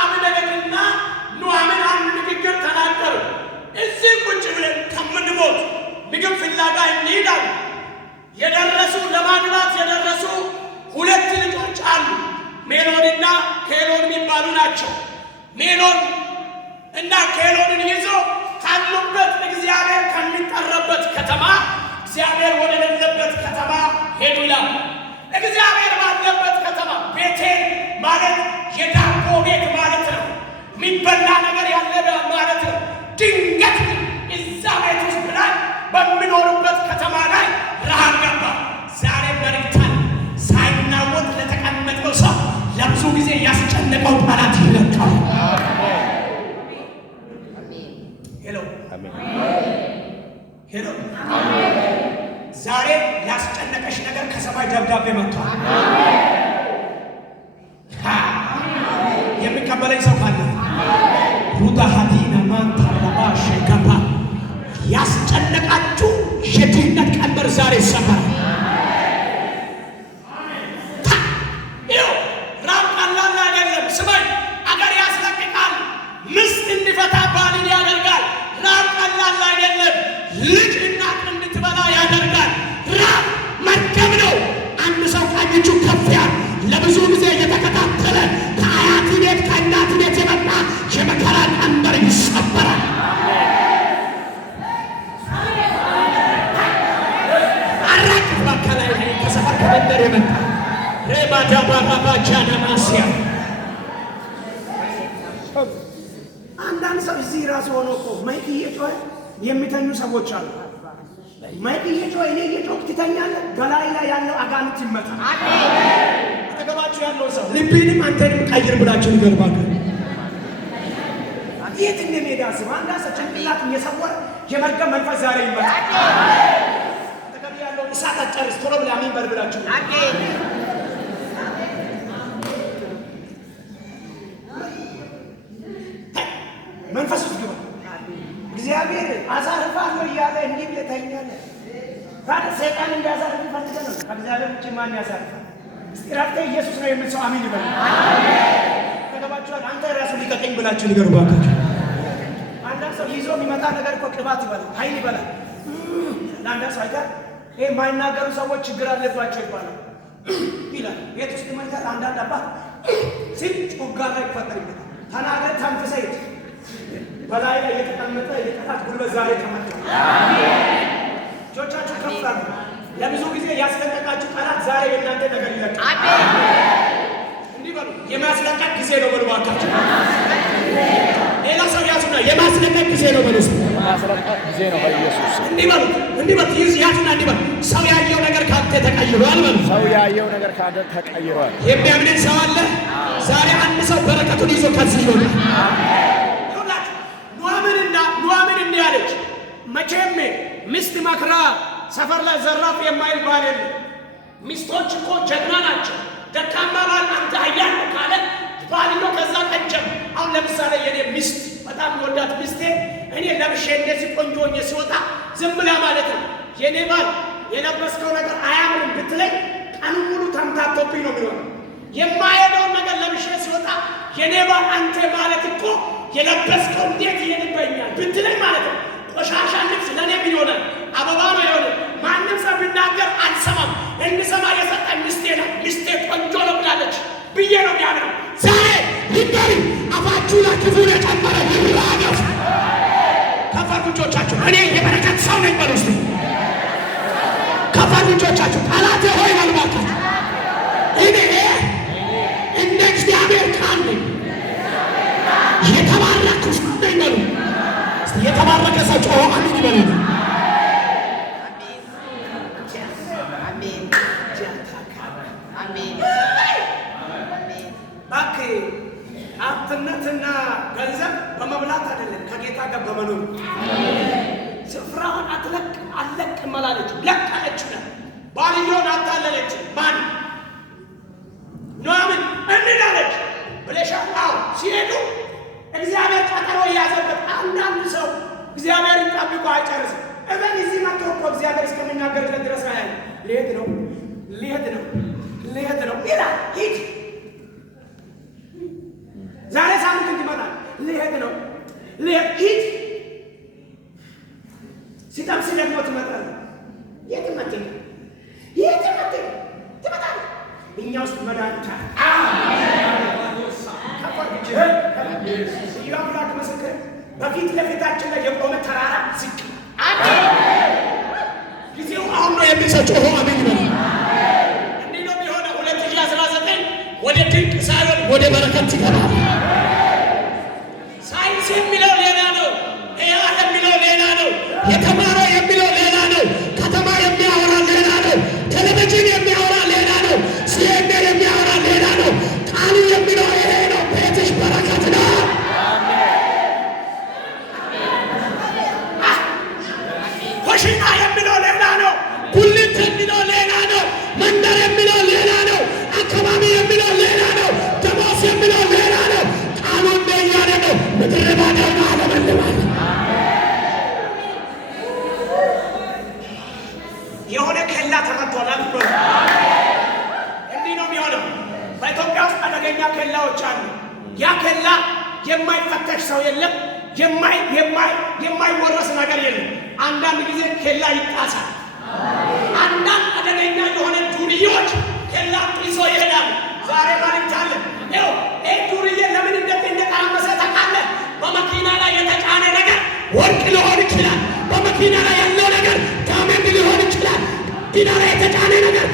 አቤሜሌክና ኑኃሚን አንድ ንግግር ተናገሩ። እዚህ ቁጭ ብለን ከምንሞት ምግብ ፍለጋ እንሂዳሉ። የደረሱ ለማግባት የደረሱ ሁለት ልጆች አሉ። ሜሎንና ኬሎን የሚባሉ ናቸው። ሜሎን እና ኬሎንን ይዞ ካሉበት እግዚአብሔር ከሚጠራበት ከተማ እግዚአብሔር ወደ ሌለበት ከተማ ሄዱ ይላል። እግዚአብሔር ባለበት ከተማ ቤቴል ማለት የዳቦ ቤት ማለት ነው። የሚበላ ነገር ያለ ማለት ነው። ድንገት እዛ ቤት ውስጥ ላይ በሚኖሩበት ከተማ ላይ ረሃብ ገባ። ዛሬ መሪታን ሳይናወጥ ለተቀመጠው ሰው ለብዙ ጊዜ ያስጨነቀው ጠላት ይለቃል። ሄሎ ዛሬ ያስጨነቀሽ ነገር ከሰማይ ደብዳቤ መጥቷል። የሚቀበለኝ ሰው ካለ ሩዳ ሀዲና ማንታ ረባ ሸገባ ያስጨነቃችሁ የድህነት ቀንበር ዛሬ ይሰበራል። ይኸው ራብ ቀላል አይደለም። ስማኝ፣ አገር ያስለቅቃል። ምስት እንዲፈታ ባልን ያደርጋል። ራብ ቀላል አይደለም። ልጅ እናት እንድትበላ ያደርጋል። ራብ መርገም ነው። አንድ ሰው ቀኝ እጁ ከፍ ያለ ለብዙ ጊዜ እየተከታተለ ከአያት ቤት ከእናት ቤት የመጣ የመከራ ቀንበር ይሰበራል። አራክ ባከላይ ላይ ከሰፈር ከመንደር የመጣ ሬባዳ ባባባ ጃናማሲያ አንዳንድ ሰው እዚህ ራሱ ሆኖ እኮ ማይክ እየጮኸ የሚተኙ ሰዎች አሉ። ማይክ እየጮኸ እኔ እየጮኽኩ ትተኛለህ። ገላይ ላይ ያለው አጋንንት ይመታል። አጠገባችሁ ያለው ሰው ልቤንም አንተንም ቀይር ብላችሁ ንገርባችሁ። የት እንደሚሄድ አስብ። አንዳንድ ሰው ጭንቅላቱን የሰወረ የመርገም መንፈስ ዛሬ ይመታል። አጠገብ ያለው እሳት አጨርስ ቶሎ ብለህ አሜን በል ብላችሁ መንፈስ ውስጥ ግባ። እግዚአብሔር አሳርፋለሁ እያለ እንዲህ ብለህ ተኛለህ። ታዲያ ሰይጣን እንዲያሳርፍ ፈልገህ ነው። ከእግዚአብሔር ውጭ ማን ያሳርፋል? እስቲ ረፍቴ ኢየሱስ ነው የሚል ሰው አሜን ይበል። ተገባችኋል? አንተ ራሱ ሊቀቀኝ ብላችሁ ንገሩ ባካችሁ። አንዳንድ ሰው ይዞ የሚመጣ ነገር እኮ ቅባት ይበላል፣ ኃይል ይበላል። ለአንዳንድ ሰው አይተህ ይሄ የማይናገሩ ሰዎች ችግር አለባቸው ይባላል ይላል። ቤት ውስጥ ይመጣል። አንዳንድ አባት ሲል ጮጋራ ይፈጠርበታል። ተናገር ተንፍሰህ ሂድ። በላይ ላይ የተቀመጠ የጠላት ጉልበት ዛሬ ተመታ። እጆቻችሁ ከፍ አድርጉ። ለብዙ ጊዜ ያስለቀቃችሁ ጠላት ዛሬ የእናንተ ነገር ይለቃል። እንዲህ በሉ፣ የማስለቀቅ ጊዜ ነው በሉ ባካችሁ። ሌላ ሰው ያዙና የማስለቀቅ ጊዜ ነው በሉ። የማስለቀቅ ጊዜ ነው በኢየሱስ። እንዲህ በሉ፣ እንዲህ በሉ፣ ያዙና እንዲህ በሉ። ሰው ያየው ነገር ካንተ ተቀይሯል በሉ። ሰው ያየው ነገር ካንተ ተቀይሯል። የሚያምን ሰው አለ። ዛሬ አንድ ሰው በረከቱን ይዞ ከዚህ ይወጣል። ኑኃሚን እንዲህ አለች፣ መቼም ሚስት መክራ ሰፈር ላይ ዘራፍ የማይል ባል የለም። ሚስቶች እኮ ጀግና ናቸው። ደካማ ባል አንተ ኃያል ነው ካለ ባልየው ከዛ ቀንጨም። አሁን ለምሳሌ የኔ ሚስት በጣም ወዳት ሚስቴ እኔ ለብሼ እንደዚህ ቆንጆ ሆኜ ሲወጣ ዝም ብላ ማለት ነው የኔ ባል የለበስከው ነገር አያምርም ብትለኝ ቀኑን ሙሉ ተምታቶብኝ ነው የሚሆነው። የማይሄደውን ነገር ለብሼ ሲወጣ የኔ ባል አንተ ማለት እኮ የለበስከው እንዴት ይሄድበኛል ብትለኝ ማለት ነው ቆሻሻ ልብስ ለኔ ቢሆናል አበባ ነው የሆነ ማንም ሰው ቢናገር አልሰማም። እንሰማ የሰጠኝ ሚስቴ ናት። ሚስቴ ቆንጆ ነው ብላለች ብዬ ነው የሚያምነው። ዛሬ ይገሪ አፋችሁ ላይ ክፉ የጨመረ ይራገፍ። ከፈር ልጆቻችሁ እኔ የበረከት ሰው ነኝ በሉ እስቲ። ከፈር ልጆቻችሁ ጠላቴ ሆይ በልባችሁ እኔ እንደ እግዚአብሔር ቃል ነኝ የተባረኩ ሰው ነኝ በሉ። የተባረከ ሰው ጮሆ አሜን ይበሉ። ሀብትነትና ገንዘብ በመብላት አይደለም፣ ከጌታ ጋር በመኖር ስፍራውን አትለቅም አላለች። ለቀቀች። ባልየውን አታለለች። ማን ኑኃሚን እንዲህ አለች ብለሻል? አዎ። ሲሄዱ እግዚአብሔር ቀጠሮ እያዘበት አንዳንድ ሰው እግዚአብሔርን ጠብቆ አይጨርስም። እበን እዚህ መጥቶ እኮ እግዚአብሔር እስከሚናገርለት ድረስ አያል ሊሄድ ነው ይላል። ሂድ ዛሬ ልሄድ ነው ልሄድ ሲታምስ ደግሞ ትመጣለህ። የትም አትሄድም፣ የትም አትሄድም፣ ትመጣለህ። እኛ ውስጥ መድኃኒት አምላክ ምስክር በፊት ለፊታችን ላይ የቆመ ተራራ ዝቅ ጊዜው አሁን ነው የሚሰጠው። አሜን ነው። እንዲህ ነው የሚሆነው። 2019 ወደ ድንቅ ሳይሆን ወደ በረከት ይገባል። ሳይንስ የሚለው ሌላ ነው፣ ኤአይ የሚለው ሌላ ነው፣ የተማረ የሚለው ሌላ ነው፣ ከተማ የሚያወራ ሌላ ነው፣ ቴሌቪዥን የሚያወራ ሌላ ነው፣ ሲኤንኤን የሚያወራ ሌላ ነው። ቃሉ የሚለው ይሄ ነው። ቤትሽ በረከት ነው። ኮሽና የሚለው ሌላ ነው፣ ጉልት የሚለው ሌላ ነው፣ መንደር የሚለው ሌላ ነው፣ አካባቢ የሚለው ሌላ ነው፣ ደሞዝ የሚለው ሌላ ነው። ቃሉ እንደ እያለ ነው። ምድረ ባዳውን አለመልማል። የሆነ ኬላ ተመቷል። እንዲህ ነው የሚሆነው። በኢትዮጵያ ውስጥ አደገኛ ኬላዎች አሉ። ያ ኬላ የማይፈተሽ ሰው የለም፣ የማይወረስ ነገር የለም። አንዳንድ ጊዜ ኬላ ይጣሳል። አንዳንድ አደገኛ የሆነ ዱርዬዎች ኬላ ጥሶ ይሄዳል። ዛሬ መልእክት አለ። ይኸው ይህ ዱርዬ ለምን እንደተቃመሰ ታውቃለህ? በመኪና ላይ የተጫነ ነገር ወርቅ ሊሆን ይችላል። በመኪና ላይ ያለው ነገር ዳመንድ ሊሆን ይችላል። መኪና ላይ የተጫነ ነገር